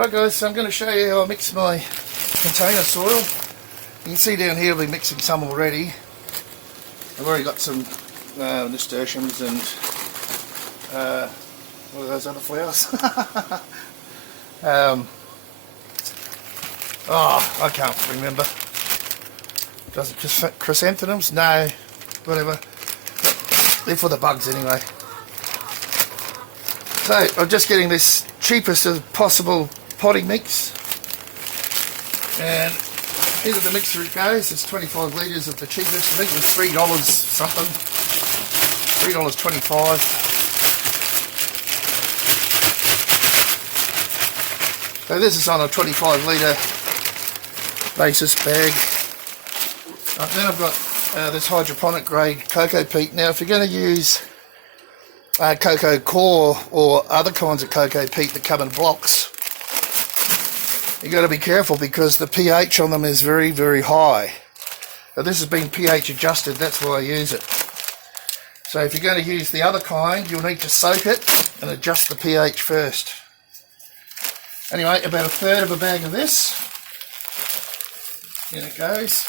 Alright guys, so I'm going to show you how I mix my container soil. You can see down here I've been mixing some already. I've already got some nasturtiums and what are those other flowers? I can't remember. Does it chrysanthemums? No, whatever. They're for the bugs anyway. So I'm just getting this cheapest as possible potting mix, and into the mixer it goes. It's 25 litres of the cheapest. I think it was $3 something, $3.25. So this is on a 25 litre basis bag. Then I've got this hydroponic grade cocoa peat. Now if you're going to use cocoa core or other kinds of cocoa peat that come in blocks, you've got to be careful because the pH on them is very, very high. Now this has been pH adjusted, that's why I use it. So if you're going to use the other kind, you'll need to soak it and adjust the pH first. Anyway, about 1/3 of a bag of this. In it goes.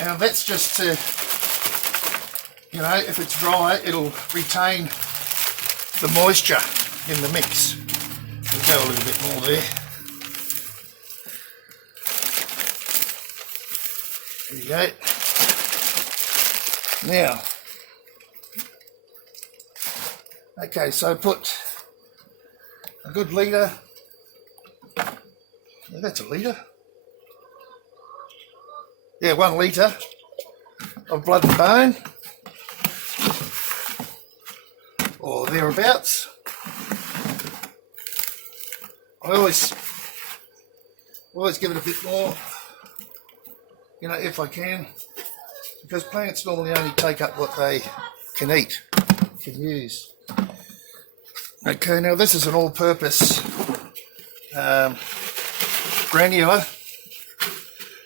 Now that's just to, you know, if it's dry, it'll retain the moisture in the mix. We'll go a little bit more there. There you go. Now, okay, so put a good litre. Yeah, that's a litre. Yeah, 1 litre of blood and bone, or thereabouts. I always give it a bit more, you know, if I can, because plants normally only take up what they can eat, can use. Okay, now this is an all-purpose granular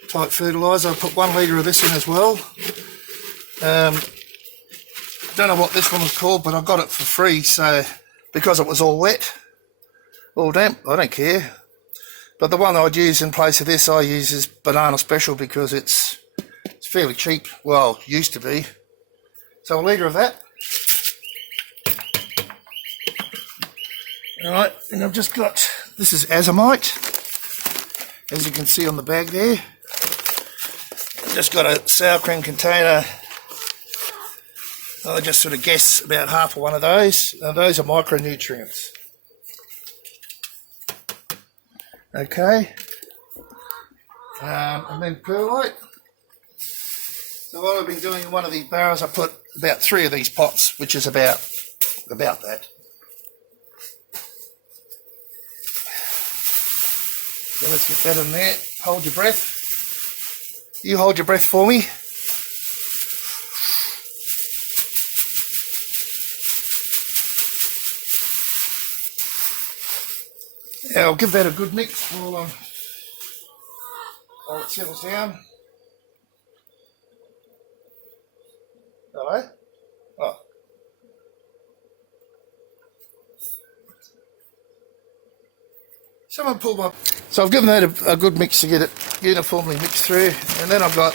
type fertiliser. I put 1 litre of this in as well. Don't know what this one was called, but I got it for free, so because it was all wet, all damp, I don't care. But the one I'd use in place of this, I use is Banana Special because it's fairly cheap. Well, used to be. So 1 litre of that. Alright, and I've just got, this is azomite, as you can see on the bag there. Just got a sour cream container. I just sort of guess about half of one of those. Those are micronutrients. Okay. And then perlite. So what I've been doing in one of these barrels, I put about 3 of these pots, which is about that. So let's get that in there. Hold your breath. You hold your breath for me. Yeah, I'll give that a good mix while it settles down. Hello? Oh. Someone pulled my... So I've given that a good mix to get it uniformly mixed through, and then I've got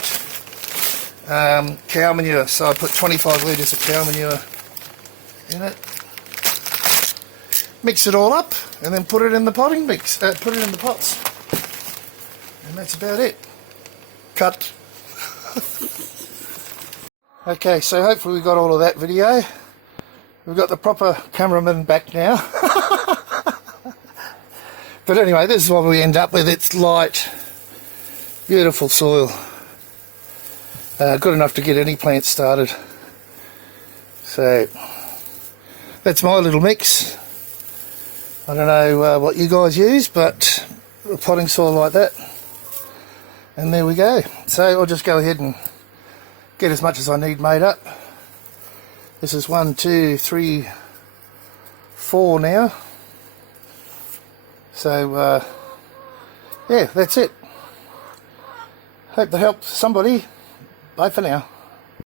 cow manure, so I put 25 litres of cow manure in it. Mix it all up, and then put it in the potting mix, put it in the pots. And that's about it. Cut. Okay, so hopefully we got all of that video. We've got the proper cameraman back now. But anyway, this is what we end up with. It's light, beautiful soil. Good enough to get any plant started. So, that's my little mix. I don't know what you guys use, but a potting soil like that. And there we go. So I'll just go ahead and get as much as I need made up. This is 1, 2, 3, 4 now. So, yeah, that's it. Hope that helped somebody. Bye for now.